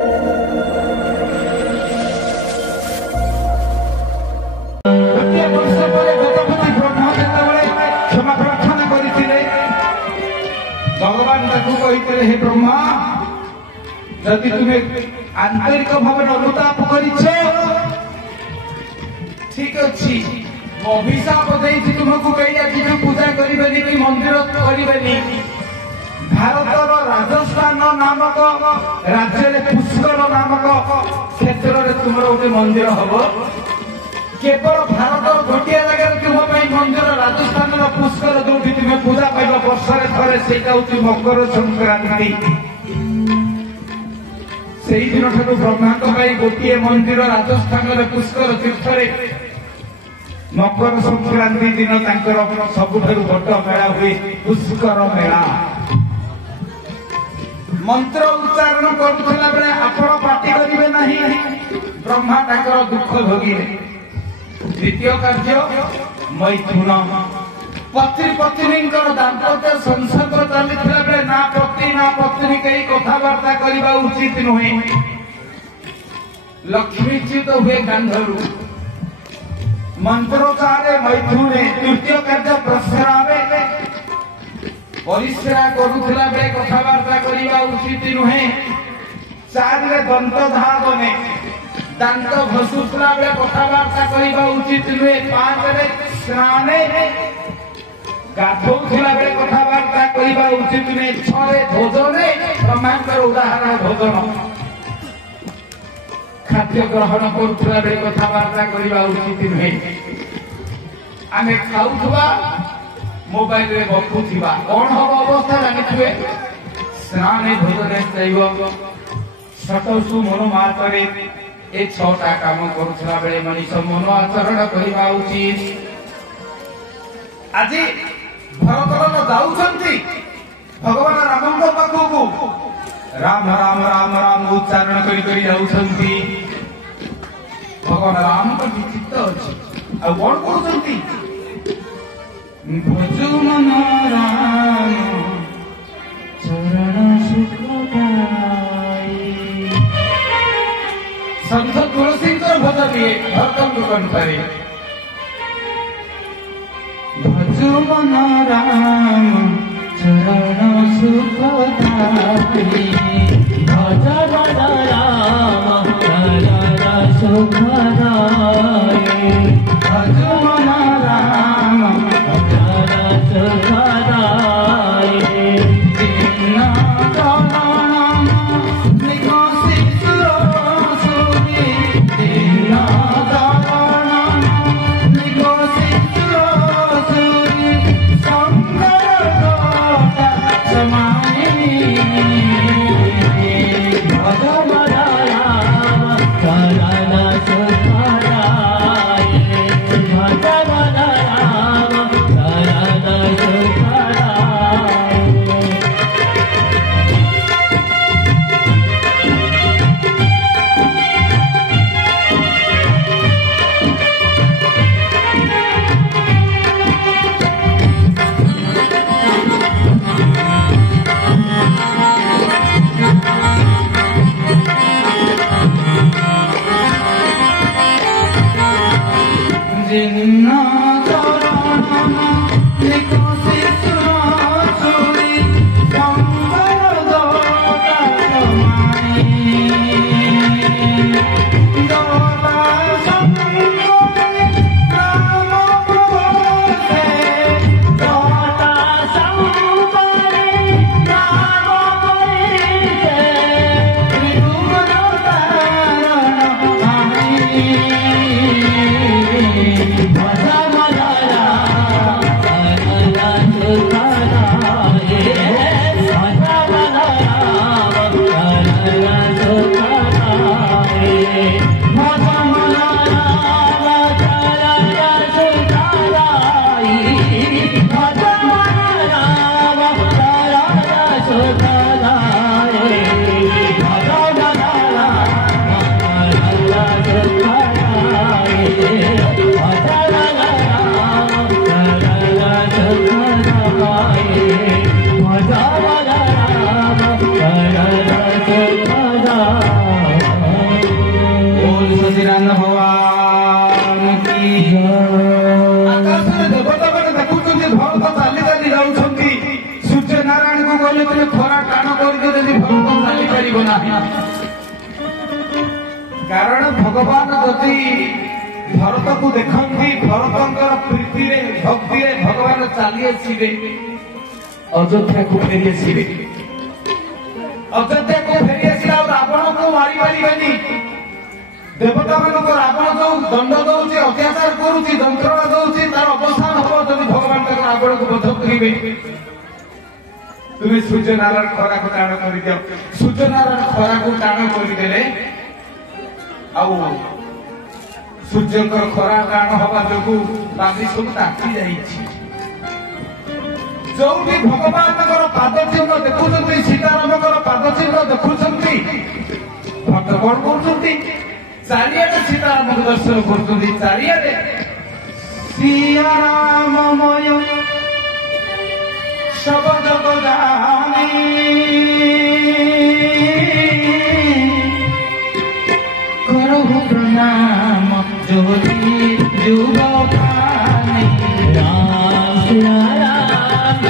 भगवान कहते हे ब्रह्मा जदि तुम्हें आंतरिक भाव अनुताप कर ठीक अच्छी अभिशाप दे तुमको कही आज पूजा करें कि मंदिर करें भारतर राजस्थान नामक राज्य पुष्कर नामक क्षेत्र में तुम गोटे मंदिर हम केवल भारत गोटे जगह तुम मंदिर राजस्थान पुष्कर जो तुम्हें पूजा पाइब वर्षे थे से मकर संक्रांति से दिन ठार ब्रह्मा गोटे मंदिर राजस्थान पुष्कर तीर्थ मकर संक्रांति दिन सबुठ बड़ मेला हुए पुष्कर मेला मंत्र उच्चारण करुला बेले आपण पार्टी करेंगे नहीं ब्रह्मा ताकर दुख भोगिले द्वितीय कार्य मैथुन पति पत्नी दाम्पत्य संसर्ग चलता बेले ना पति ना पत्नी कई कथबार्ता करने उचित नुहे लक्ष्मीच्युत हुए गांधरू मंत्रोच्चारे मैथुने तृतीय कार्य प्रस्रावे परिश्रा करुला बेले कथबार्ता करने उचित नुहे चार दंत धावने दांत घसुला बेले कथबार्ता करने उचित नुहे पांच स्नाने गाधौला बेले कथबार्ता करने उचित नुहे छे भोजने ब्रह्मांकर उदाहरण भोजन खाद्य ग्रहण करुला बेले कथबार्ता करने उचित नुहे आमे खाऊवा मोबाइल रे गपुवा कौन हम अवस्था जानी स्नाने भोजने सतसु मनोमातरे ए छटा काम करुला बेले मनीष मन आचरण करवा उचित आज भरत जाऊँगी भगवान राम पाखक राम राम राम राम उच्चारण कर भगवान राम चित्त अच्छी आ कौन करुँच भजु मन राम चरण सुखदाई संत तुलसी भजन ये भक्त कंठरे भजु मन राम चरण सुखदाई भज मन राम चरण सुखदाई भजु मन राम भज मन राम चरण ना कारण भगवान जदि भरत को देखती भरतर प्रीति भक्ति भगवान चली आसवे अयोध्या को फेरी आसवे अयोध्या को फेरी आसला रावण को मारी पारे देवता मान रावण जो दंड दौर अत्याचार करुच्ची जंत्रणा दौर तार अवसान हम जब भगवान रावण को बध करेंगे तुम्हें सूर्य नारायण खरा को टाण कर दियो सूर्य नारायण खरा को टाण करदे सूर्य खरा टाण हवा जो बाली सब ताकी जो भगवान पाद चिन्ह देखुं सीताराम पाद चिन्ह देखुं भक्त कौन कर चारिआडे सीताराम को दर्शन कर चारिआडे सियाराममय सब जग जानी करो प्रणाम ज्योति जुगपानी राम सिया राम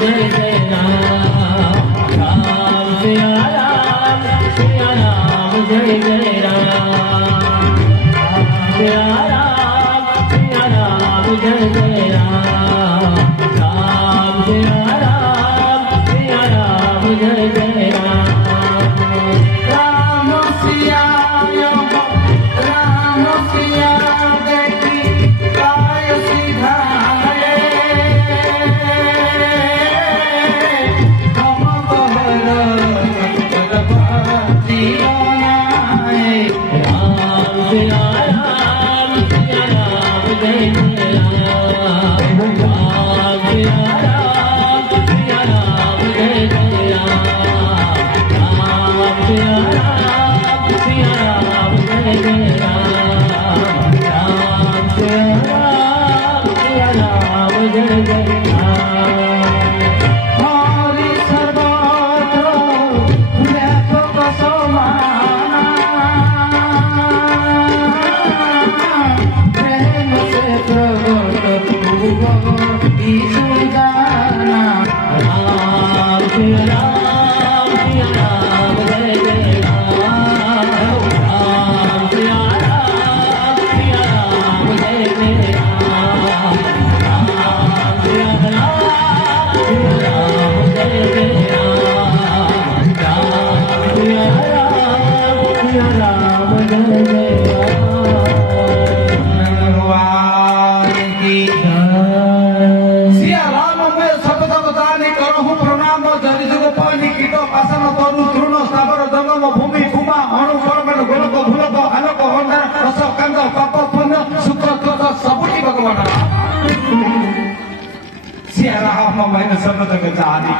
जय जय राम राम सिया राम जय जय राम सिया राम जय जय राम राम सिया राम जय जय राम राम सिया देखी काय सिधाए हम कहर जगतपति बनाए राम सिया राम जय जय राम राम सिया राम जय जय राम राम सिया राम जय जय राम राम सिया राम जय जय राम हरि सर्वत्र व्यापक समाना प्रेम से प्रगट भगवती सुजाना राम सिया राम जय जय राम राम सिया राम जय जय राम राम सिया राम जय जय राम राम सिया राम जय जय भगवान की सिया राम में शब्द बताने करहु प्रणाम जरि जुग पानी कीट पासन तरु तृण स्थावर जंगम भूमि भूमा अणु परमाणु गोलक भूलक आलोक अंधार रस कांद पाप पुण्य सुख दुख सबुटी भगवान सिया राम में शब्द जानी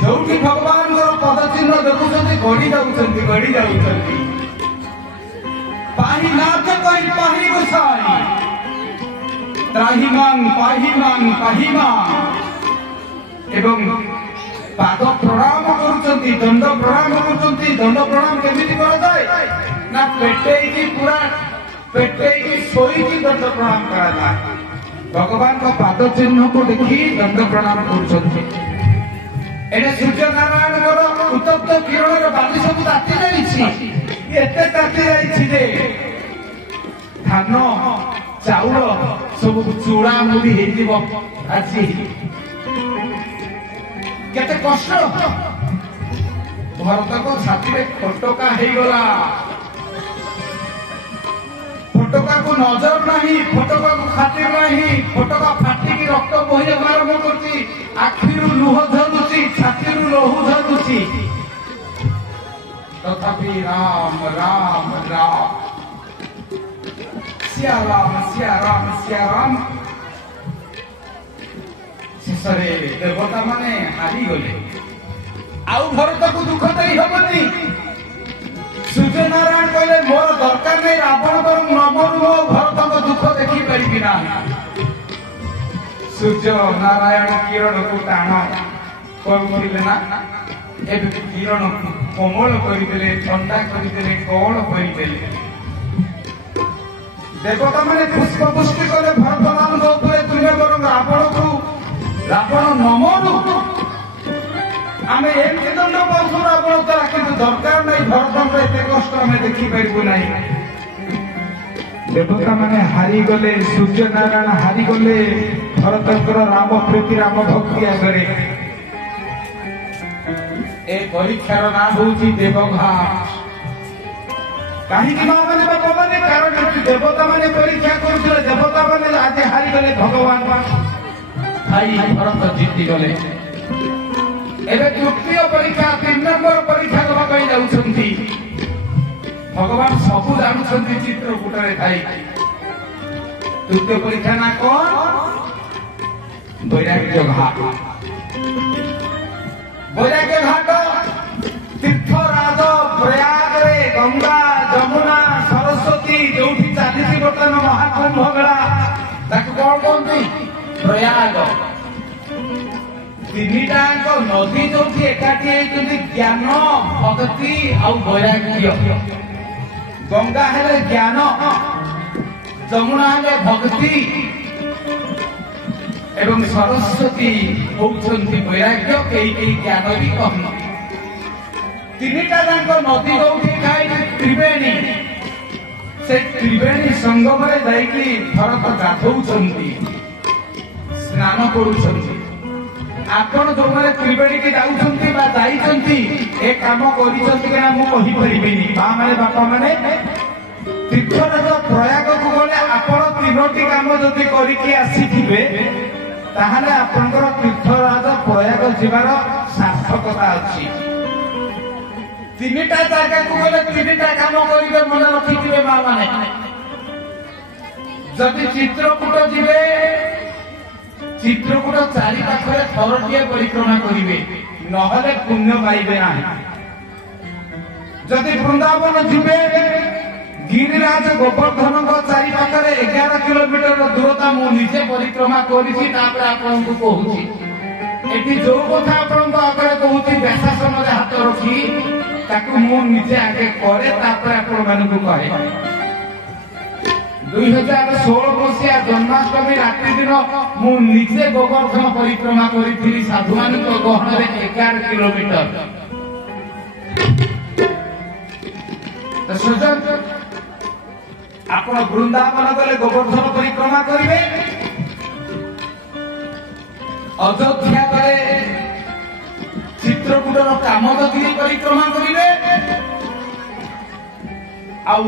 जोटी भगवान पद चिन्ह देखुं गढ़ी जाऊँगी पाही नाथ कही पाही गोसाई त्राही मांग पाही मांग एवं पाद प्रणाम करुचंती दंड प्रणाम करुचंती दंड प्रणाम केमिति कराଯାଏ ना पेटेई पूरा पेटेई सोईकी दंड प्रणाम कराଯାए भगवान का पाद चिन्ह को देखी दंड प्रणाम करुचंती एने सूर्य नारायण उत्तप्त किरण बाली सब ताती जाइछि एते ताती जाइछि जे धान चाउल सब चूड़ा मुड़ी हेजिब आज केते कष्ट भरत को छाती में फटका हो गला फटका को नजर नहीं फटका को खातिर नहीं फटका फाटिकी रक्त बही आरंभ करती आखिरू लुह झरुची छाती लहू झरुची तथापि राम राम राम सिया राम शेषे देवता माने हारी गले आउ भरत को दुख दे हबनी सूर्य नारायण कहले मोर दरकार नहीं रावण पर नमरु भरत को दुख देखी पारि ना सूर्य नारायण किरण को टाण कहते ना एवं किरण कोमल करदे ठंडा करदे कौन करदे देवता मैंने पुष्प पुष्टि कले भरत मान तुम्हें बर रावण को रावण नमरु ଆମେ ଏମିତି ଦଣ୍ଡ ପାଉଛୁ ରାବଣ ଦ୍ୱାରା, କିନ୍ତୁ ଦରକାର ନାହିଁ ଭରତଙ୍କର ଏତେ କଷ୍ଟ ଆମେ ଦେଖିପାରିବୁ ନାହିଁ। ଦେବତା ମାନେ ହାରିଗଲେ, ସୂର୍ଯ୍ୟ ନାରାୟଣ ହାରିଗଲେ ଭରତଙ୍କର ରାମ ପ୍ରୀତି ରାମ ଭକ୍ତି ଆଗରେ। ଏ ପରୀକ୍ଷାର ନାଁ ହଉଛି ଦେବଘାଟ। କାହିଁକି ମା ମାନେ ବାପା ମାନେ? କାରଣ ଦେବତା ମାନେ ପରୀକ୍ଷା କରୁଥିଲେ, ଦେବତା ମାନେ ଆଜି ହାରିଗଲେ, ଭଗବାନ ଭାଇ ଭରତ ଜିତିଗଲେ। ଏବେ ତୃତୀୟ ପରୀକ୍ଷା, 3 ନମ୍ବର ପରୀକ୍ଷା ଦେବା ପାଇଁ ଯାଉଛନ୍ତି। ଭଗବାନ ସବୁ ଜାଣୁଛନ୍ତି ଚିତ୍ରକୂଟରେ ଥାଇ। ତୃତୀୟ ପରୀକ୍ଷା ନା କଣ? ବୈରାଗ୍ୟ ଘାଟ। ବୈରାଗ୍ୟ ଘାଟ ତୀର୍ଥରାଜ ପ୍ରୟାଗରେ ଗଙ୍ଗା ଯମୁନା ସରସ୍ୱତୀ ଯୋଉଠି ଚାଲିଛି ବର୍ତ୍ତମାନ ମହାକୁମ୍ଭ ମେଳା, ତାକୁ କଣ କହନ୍ତି? ପ୍ରୟାଗ। ତିନିଟାଙ୍କ ନଦୀ ଯୋଉଠି ଏକାଠି ହେଇଛନ୍ତି, ଜ୍ଞାନ ଭକ୍ତି ଆଉ ବୈରାଗ୍ୟ। ଗଙ୍ଗା ହେଲେ ଜ୍ଞାନ, ଯମୁନା ହେଲେ ଭକ୍ତି ଏବଂ ସରସ୍ୱତୀ ହଉଛନ୍ତି ବୈରାଗ୍ୟ। କେହି କେହି ଜ୍ଞାନ ବି କହନ୍ତି। ତିନିଟା ଯାଙ୍କ ନଦୀ ଯୋଉଠି ଖାଇଛି ତ୍ରିବେଣୀ, ସେ ତ୍ରିବେଣୀ ସଙ୍ଗମରେ ଯାଇକି ଭରତ ଗାଧଉଛନ୍ତି, ସ୍ନାନ କରୁଛନ୍ତି। ଆପଣ ଯୋଉମାନେ ତ୍ରିବେଣୀକି ଯାଉଛନ୍ତି ବା ଯାଇଛନ୍ତି, ଏ କାମ କରିଛନ୍ତି କି ନା ମୁଁ କହିପାରିବିନି। ମା ମାନେ ବାପା ମାନେ, ତୀର୍ଥରାଜ ପ୍ରୟାଗକୁ ଗଲେ ଆପଣ 3ଟି କାମ ଯଦି କରିକି ଆସିଥିବେ, ତାହେଲେ ଆପଣଙ୍କର ତୀର୍ଥରାଜ ପ୍ରୟାଗ ଯିବାର ସାର୍ଥକତା ଅଛି। 3ଟା ଜାଗାକୁ ଗଲେ 3ଟା କାମ କରିବେ, ମନେ ରଖିଥିବେ ମା ମାନେ। ଯଦି ଚିତ୍ରକୂଟ ଯିବେ, ଚିତ୍ରକୂଟ ଚାରି ପାଖରେ ଥରଟିଏ ପରିକ୍ରମା କରିବେ, ନହେଲେ ପୁଣ୍ୟ ପାଇବେ ନାହିଁ। ଯଦି ବୃନ୍ଦାବନ ଯିବେ, ଗିରିରାଜ ଗୋବର୍ଦ୍ଧନଙ୍କ ଚାରି ପାଖରେ 11 କିଲୋମିଟର ଦୂରତା ମୁଁ ନିଜେ ପରିକ୍ରମା କରିଛି, ତାପରେ ଆପଣଙ୍କୁ କହୁଛି। ଏଠି ଯୋଉ କଥା ଆପଣଙ୍କ ଆଗରେ କହୁଛି, ବ୍ୟାସାସନରେ ହାତ ରଖି ତାକୁ ମୁଁ ନିଜେ ଆଗେ କରେ, ତାପରେ ଆପଣ ମାନଙ୍କୁ କହେ। 2016 ମସିହା ଜନ୍ମାଷ୍ଟମୀ ରାତ୍ରି ଦିନ ମୁଁ ନିଜେ ଗୋବର୍ଦ୍ଧନ ପରିକ୍ରମା କରିଥିଲି ସାଧୁମାନଙ୍କ ଗହଣରେ 11 କିଲୋମିଟର। ଆପଣ ବୃନ୍ଦାବନ ଗଲେ ଗୋବର୍ଦ୍ଧନ ପରିକ୍ରମା କରିବେ, ଅଯୋଧ୍ୟା ଗଲେ ଚିତ୍ରକୂଟର କାମଦଗିରି ପରିକ୍ରମା କରିବେ, ଆଉ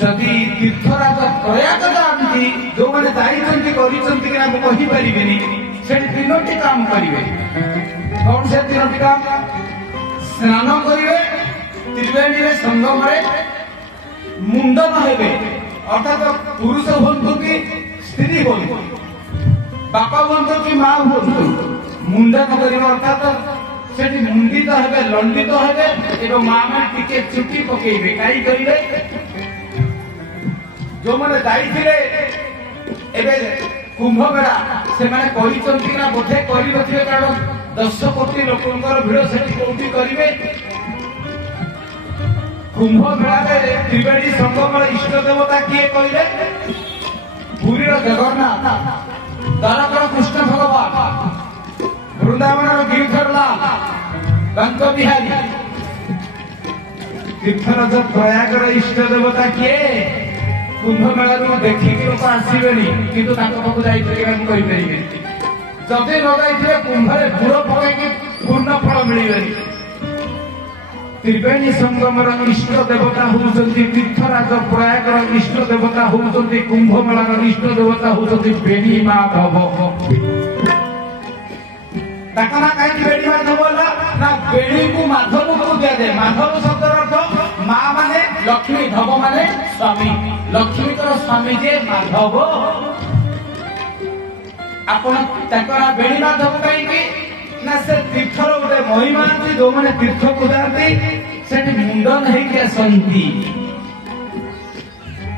ଯଦି ତୀର୍ଥରାଜ ପ୍ରୟାଗ ଯାଆନ୍ତି, ଯୋଉମାନେ ଯାଇଛନ୍ତି କରିଛନ୍ତି କି ନା ମୁଁ କହିପାରିବିନି, ସେଠି 3ଟି କାମ କରିବେ। କଣ ସେ 3ଟି କାମ? ସ୍ନାନ କରିବେ, ତ୍ରିବେଣୀରେ ସଙ୍ଗମରେ ମୁଣ୍ଡନ ହେବେ, ଅର୍ଥାତ ପୁରୁଷ ହୁଅନ୍ତୁ କି ସ୍ତ୍ରୀ ହୁଅନ୍ତୁ, ବାପା ହୁଅନ୍ତୁ କି ମା ହୁଅନ୍ତୁ, ମୁଣ୍ଡନ କରିବେ, ଅର୍ଥାତ ସେଠି ମୁଣ୍ଡିତ ହେବେ, ଲଣ୍ଡିତ ହେବେ ଏବଂ ମା ମାନେ ଟିକେ ଚୁଟି ପକେଇବେ। କାହିଁ କରିବେ? ଯୋଉମାନେ ଯାଇଥିଲେ ଏବେ କୁମ୍ଭ ମେଳା, ସେମାନେ କରିଛନ୍ତି ନା ବୋଧେ କରିନଥିବେ, କାରଣ 10 କୋଟି ଲୋକଙ୍କର ଭିଡ଼ ସେଠି କୋଉଠି କରିବେ? କୁମ୍ଭ ମେଳାରେ ତ୍ରିବେଣୀ ସଙ୍ଗମର ଇଷ୍ଟ ଦେବତା କିଏ କହିଲେ? ପୁରୀର ଜଗନ୍ନାଥ, ଦ୍ୱାରକାର କୃଷ୍ଣ ଭଗବାନ, ବୃନ୍ଦାବନର ଗିରିଧରଲାଲ, କାନ୍ତ ବିହାରୀ। ତୀର୍ଥରାଜ ପ୍ରୟାଗର ଇଷ୍ଟ ଦେବତା କିଏ? କୁମ୍ଭ ମେଳାରୁ ଦେଖିକି ଲୋକ ଆସିବେନି, କିନ୍ତୁ ତାଙ୍କ ପାଖକୁ ଯାଇଥିଲେ ମୁଁ କହିପାରିବିନି। ଯଦି ନ ଯାଇଥିବେ, କୁମ୍ଭରେ ବୁଡ଼ ପକେଇକି ପୂର୍ଣ୍ଣ ଫଳ ମିଳିବେନି। ତ୍ରିବେଣୀ ସଙ୍ଗମର ଇଷ୍ଟ ଦେବତା ହଉଛନ୍ତି ତୀର୍ଥରାଜ ପ୍ରୟାଗର ଇଷ୍ଟ ଦେବତା ହଉଛନ୍ତି କୁମ୍ଭ ମେଳାର ଇଷ୍ଟ ଦେବତା ହଉଛନ୍ତି ବେଣୀ ମାଧବ। ତାଙ୍କ ନା କାହିଁକି ବେଣୀ ମାଧବ ହେଲା? ନା ବେଣୀକୁ ମାଧବକୁ ଦିଆଯାଏ। ମାଧବ ଶବ୍ଦର ଅର୍ଥ ମା ମାନେ ଲକ୍ଷ୍ମୀ, ଧବ ମାନେ ସ୍ୱାମୀ। ଲକ୍ଷ୍ମୀଙ୍କର ସ୍ୱାମୀ ଯେ ମାଧବ। ଆପଣ ତାଙ୍କ ନା ବେଣୀ ମାଧବ କାହିଁକି? ନା ସେ ତୀର୍ଥର ଗୋଟେ ମହିମା ଅଛି। ଯୋଉମାନେ ତୀର୍ଥକୁ ଯାଆନ୍ତି ସେଠି ମୁଣ୍ଡନ ହେଇକି ଆସନ୍ତି।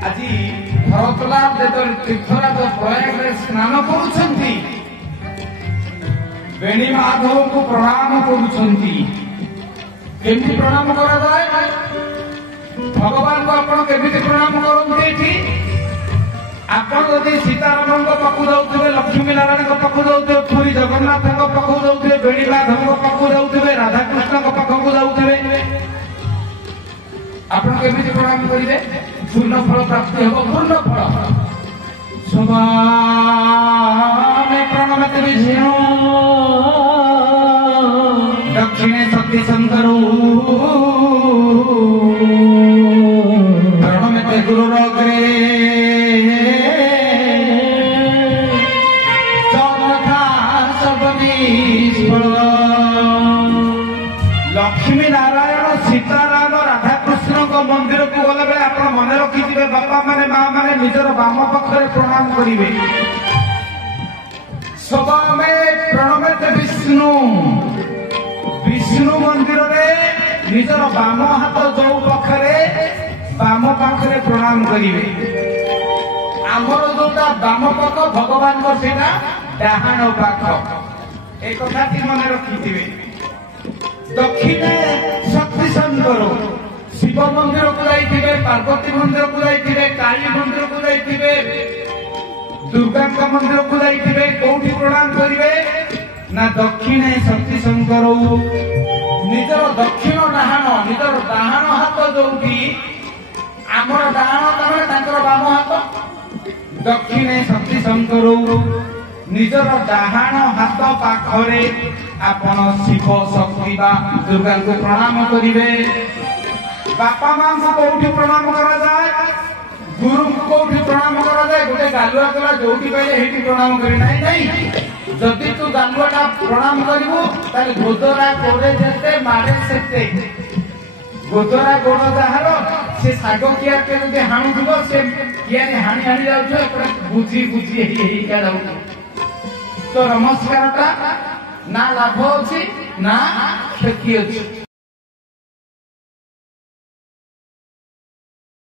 ଆଜି ଭରତଲାଲ ଯେତେବେଳେ ତୀର୍ଥରାଜ ପ୍ରୟାଗରେ ସ୍ନାନ କରୁଛନ୍ତି, ବେଣୀ ମାଧବଙ୍କୁ ପ୍ରଣାମ କରୁଛନ୍ତି। କେମିତି ପ୍ରଣାମ କରାଯାଏ? ଭଗବାନଙ୍କୁ ଆପଣ କେମିତି ପ୍ରଣାମ କରନ୍ତି? ଏଠି ଆପଣ ଯଦି ସୀତାରାମଙ୍କ ପାଖକୁ ଯାଉଥିବେ, ଲକ୍ଷ୍ମୀ ନାରାୟଣଙ୍କ ପାଖକୁ ଯାଉଥିବେ, ପୁରୀ ଜଗନ୍ନାଥଙ୍କ ପାଖକୁ ଯାଉଥିବେ, ବେଣୀମାଧବଙ୍କ ପାଖକୁ ଯାଉଥିବେ, ରାଧାକୃଷ୍ଣଙ୍କ ପାଖକୁ ଯାଉଥିବେ, ଆପଣ କେମିତି ପ୍ରଣାମ କରିବେ? ପୂର୍ଣ୍ଣ ଫଳ ପ୍ରାପ୍ତି ହେବ। ପୂର୍ଣ୍ଣ ଫଳ ସବାମେ ପ୍ରଣମତେ ବିଷ୍ଣୁ ଦକ୍ଷିଣେ ଶକ୍ତି ଶଙ୍କରୁ ପ୍ରଣମତେ ଗୁରୁର ଅଗ୍ରେ ଲକ୍ଷ୍ମୀ ନାରାୟଣ ସୀତାରାମ ରାଧାକୃଷ୍ଣଙ୍କ ମନ୍ଦିରକୁ ଗଲାବେଳେ ଆପଣ ମନେ ରଖିଥିବେ, ବାପା ମାନେ ମା ମାନେ ନିଜର ବାମ ପାଖରେ ପ୍ରଣାମ କରିବେ। ସବାମେ ପ୍ରଣମତେ ବିଷ୍ଣୁ, ବିଷ୍ଣୁ ମନ୍ଦିରରେ ନିଜର ବାମ ହାତ ଯୋଉ ପାଖରେ ବାମ ପାଖରେ ପ୍ରଣାମ କରିବେ। ଆମର ଯୋଉଟା ବାମ ପାଖ ଭଗବାନଙ୍କ ସେଇଟା ଡାହାଣ ପାଖ, ଏ କଥାଟି ମନେ ରଖିଥିବେ। ଦକ୍ଷିଣେ ଶକ୍ତି ଶଙ୍କର, ଶିବ ମନ୍ଦିରକୁ ଯାଇଥିବେ, ପାର୍ବତୀ ମନ୍ଦିରକୁ ଯାଇଥିବେ, କାଳୀ ମନ୍ଦିରକୁ ଯାଇଥିବେ, ଦୁର୍ଗାଙ୍କ ମନ୍ଦିରକୁ ଯାଇଥିବେ, କୋଉଠି ପ୍ରଣାମ କରିବେ ନା ଦକ୍ଷିଣେ ଶକ୍ତି ଶଙ୍କର। ନିଜର ଦକ୍ଷିଣ ଡାହାଣ, ନିଜର ଡାହାଣ ହାତ ଯୋଉଠି, ଆମର ଡାହାଣ ତାମାନେ ତାଙ୍କର ବାମ ହାତ। ଦକ୍ଷିଣେ ଶକ୍ତି ଶଙ୍କର, ନିଜର ଡାହାଣ ହାତ ପାଖରେ ଆପଣ ଶିବ ଶକ୍ତି ବା ଦୁର୍ଗାଙ୍କୁ ପ୍ରଣାମ କରିବେ। ବାପା ମାଙ୍କୁ କୋଉଠି ପ୍ରଣାମ କରାଯାଏ? ଗୁରୁଙ୍କୁ କୋଉଠି ପ୍ରଣାମ କରାଯାଏ? ଗୋଟେ ଗାଲୁଆ କଲା ଯୋଉଠି ପାଇଲେ ସେଇଠି ପ୍ରଣାମ କରି ନାହିଁ। ନାଇଁ, ଯଦି ତୁ ଗାଲୁଆଟା ପ୍ରଣାମ କରିବୁ ତାହେଲେ ଗୋଦରା ଗୋଡେ ଯେତେ ମାରେ ସେତେ। ଗୋଦରା ଗୋଡ ଯାହାର, ସେ ଶାଗ କିଆରେ ଯଦି ହାଣୁଥିବ, ସେ କିଆରେ ହାଣି ହାଣି ଯାଉଥିବ, ଏପଟେ ବୁଝି ବୁଝି ହେଇକା ଯାଉଥିବ। ତ ନମସ୍କାରଟା ନା ଲାଭ ଅଛି ନା କ୍ଷତି ଅଛି।